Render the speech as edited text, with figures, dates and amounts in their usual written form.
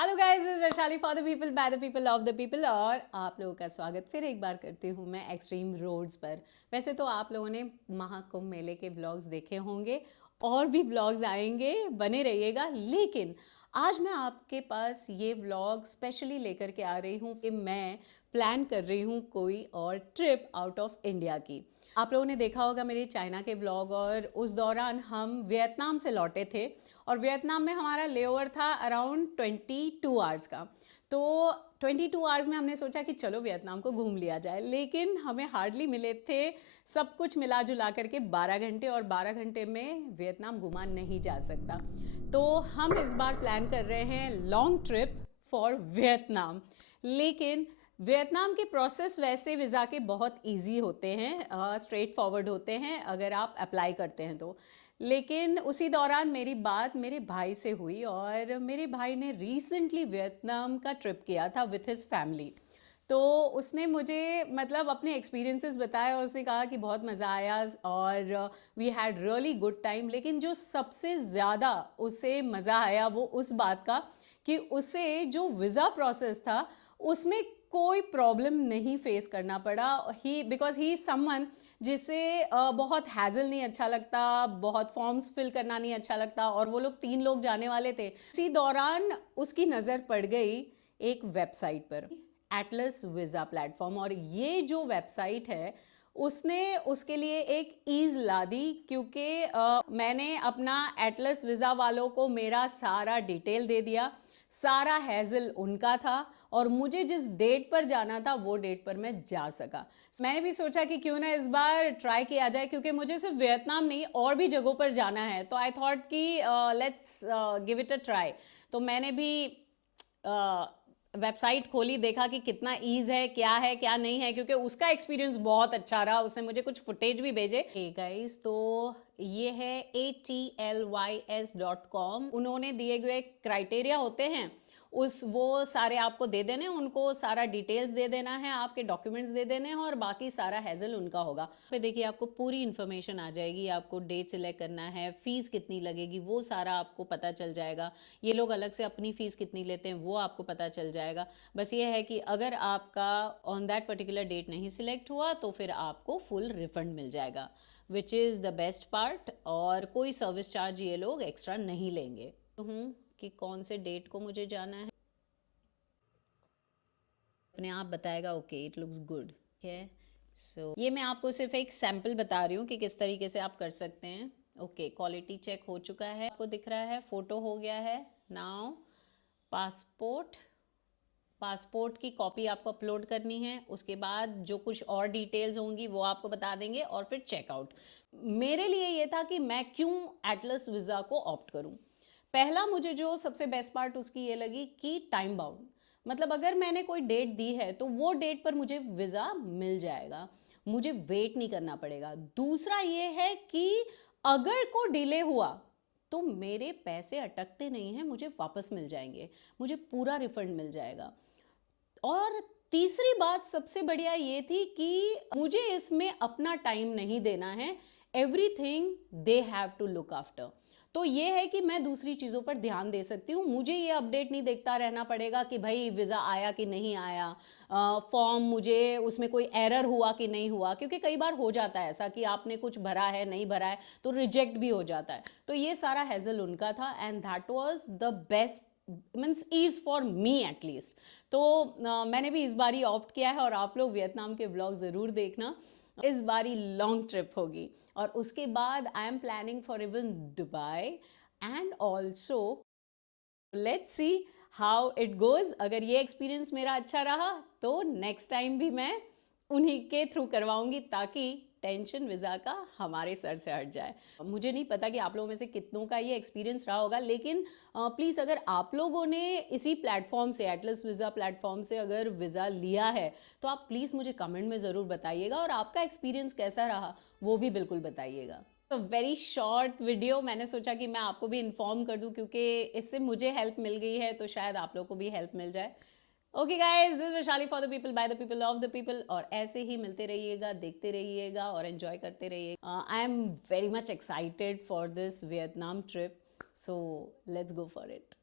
Hello guys, this is Vaishali for the people by the people of the people. और आप लोगों का स्वागत फिर एक बार करती हूँ मैं एक्सट्रीम रोड्स पर। वैसे तो आप लोगों ने महाकुंभ मेले के व्लॉग्स देखे होंगे और भी व्लॉग्स आएंगे, बने रहिएगा। लेकिन आज मैं आपके पास ये व्लॉग स्पेशली लेकर के आ रही हूँ कि मैं प्लान कर रही हूँ कोई और ट्रिप आउट ऑफ इंडिया की। आप लोगों ने देखा होगा मेरे चाइना के व्लॉग, और उस दौरान हम वियतनाम से लौटे थे और वियतनाम में हमारा लेओवर था अराउंड 22 आवर्स का। तो 22 आवर्स में हमने सोचा कि चलो वियतनाम को घूम लिया जाए, लेकिन हमें हार्डली मिले थे सब कुछ मिला जुला करके 12 घंटे, और 12 घंटे में वियतनाम घुमा नहीं जा सकता। तो हम इस बार प्लान कर रहे हैं लॉन्ग ट्रिप फॉर वियतनाम। लेकिन वियतनाम के प्रोसेस वैसे वीज़ा के बहुत इजी होते हैं, स्ट्रेट फॉरवर्ड होते हैं अगर आप अप्लाई करते हैं तो। लेकिन उसी दौरान मेरी बात मेरे भाई से हुई, और मेरे भाई ने रिसेंटली वियतनाम का ट्रिप किया था विथ हिज फैमिली। तो उसने मुझे मतलब अपने एक्सपीरियंसेस बताए और उसने कहा कि बहुत मज़ा आया और we had really good time. लेकिन जो सबसे ज़्यादा उसे मज़ा आया वो उस बात का कि उसे जो वीज़ा प्रोसेस था उसमें कोई प्रॉब्लम नहीं फेस करना पड़ा। ही बिकॉज ही समवन जिसे बहुत हैजल नहीं अच्छा लगता, बहुत फॉर्म्स फिल करना नहीं अच्छा लगता, और वो लोग 3 लोग जाने वाले थे। उसी दौरान उसकी नज़र पड़ गई एक वेबसाइट पर, एटलस वीज़ा प्लेटफॉर्म। और ये जो वेबसाइट है उसने उसके लिए एक ईज़ ला दी, क्योंकि मैंने अपना एटलस वीज़ा वालों को मेरा सारा डिटेल दे दिया। सारा हैजल उनका था और मुझे जिस डेट पर जाना था वो डेट पर मैं जा सका। मैंने भी सोचा कि क्यों ना इस बार ट्राई किया जाए, क्योंकि मुझे सिर्फ वियतनाम नहीं और भी जगहों पर जाना है। तो आई थॉट कि let's give it a try. तो मैंने भी वेबसाइट खोली, देखा कि कितना ईज है क्या नहीं है, क्योंकि उसका एक्सपीरियंस बहुत अच्छा रहा। उसने मुझे कुछ फुटेज भी भेजे। गाइस, तो ये है ATLYS.com। उन्होंने दिए हुए क्राइटेरिया होते हैं उस वो सारे आपको दे देने, उनको सारा डिटेल्स दे देना है, आपके डॉक्यूमेंट्स दे देने हैं, और बाकी सारा हैजल उनका होगा। पे देखिए आपको पूरी इन्फॉर्मेशन आ जाएगी। आपको डेट सिलेक्ट करना है, फीस कितनी लगेगी वो सारा आपको पता चल जाएगा। ये लोग अलग से अपनी फीस कितनी लेते हैं वो आपको पता चल जाएगा। बस ये है कि अगर आपका ऑन दैट पर्टिकुलर डेट नहीं सिलेक्ट हुआ तो फिर आपको फुल रिफंड मिल जाएगा, which is the best part. और कोई सर्विस चार्ज ये लोग एक्स्ट्रा नहीं लेंगे। कि कौन से डेट को मुझे जाना है, अपने आप बताएगा। ओके, इट लुक्स गुड है। सो ये मैं आपको सिर्फ एक सैम्पल बता रही हूँ कि किस तरीके से आप कर सकते हैं। ओके, क्वालिटी चेक हो चुका है, आपको दिख रहा है, फोटो हो गया है। नाउ पासपोर्ट की कॉपी आपको अपलोड करनी है। उसके बाद जो कुछ और डिटेल्स होंगी वो आपको बता देंगे, और फिर चेकआउट। मेरे लिए ये था कि मैं क्यों एटलस वीज़ा को ऑप्ट करूं। पहला मुझे जो सबसे बेस्ट पार्ट उसकी ये लगी कि टाइम बाउंड, मतलब अगर मैंने कोई डेट दी है तो वो डेट पर मुझे वीज़ा मिल जाएगा, मुझे वेट नहीं करना पड़ेगा। दूसरा ये है कि अगर को डिले हुआ तो मेरे पैसे अटकते नहीं हैं, मुझे वापस मिल जाएंगे, मुझे पूरा रिफंड मिल जाएगा। और तीसरी बात सबसे बढ़िया ये थी कि मुझे इसमें अपना टाइम नहीं देना है, everything they have to look after. तो ये है कि मैं दूसरी चीज़ों पर ध्यान दे सकती हूँ। मुझे ये अपडेट नहीं देखता रहना पड़ेगा कि भाई वीज़ा आया कि नहीं आया, फॉर्म मुझे उसमें कोई एरर हुआ कि नहीं हुआ, क्योंकि कई बार हो जाता है ऐसा कि आपने कुछ भरा है नहीं भरा है तो रिजेक्ट भी हो जाता है। तो ये सारा हैजल उनका था, and that was the best means ease for me at least. तो मैंने भी इस बार ही ऑप्ट किया है, और आप लोग वियतनाम के ब्लॉग ज़रूर देखना। इस बारी लॉन्ग ट्रिप होगी, और उसके बाद I am planning for even Dubai and also let's see how it goes. अगर ये एक्सपीरियंस मेरा अच्छा रहा तो नेक्स्ट टाइम भी मैं उन्हीं के थ्रू करवाऊंगी, ताकि टेंशन वीज़ा का हमारे सर से हट जाए। मुझे नहीं पता कि आप लोगों में से कितनों का ये एक्सपीरियंस रहा होगा, लेकिन प्लीज़ अगर आप लोगों ने इसी प्लेटफॉर्म से, एटलस वीज़ा प्लेटफॉर्म से अगर वीज़ा लिया है तो आप प्लीज़ मुझे कमेंट में ज़रूर बताइएगा, और आपका एक्सपीरियंस कैसा रहा वो भी बिल्कुल बताइएगा। तो वेरी शॉर्ट वीडियो, मैंने सोचा कि मैं आपको भी इन्फॉर्म कर दूं, क्योंकि इससे मुझे हेल्प मिल गई है तो शायद आप लोगों को भी हेल्प मिल जाए। Okay guys, this Vaishali for the people by the people of the people. और ऐसे ही मिलते रहिएगा, देखते रहिएगा और एंजॉय करते रहिएगा। I am very much excited for this Vietnam trip, so let's go for it.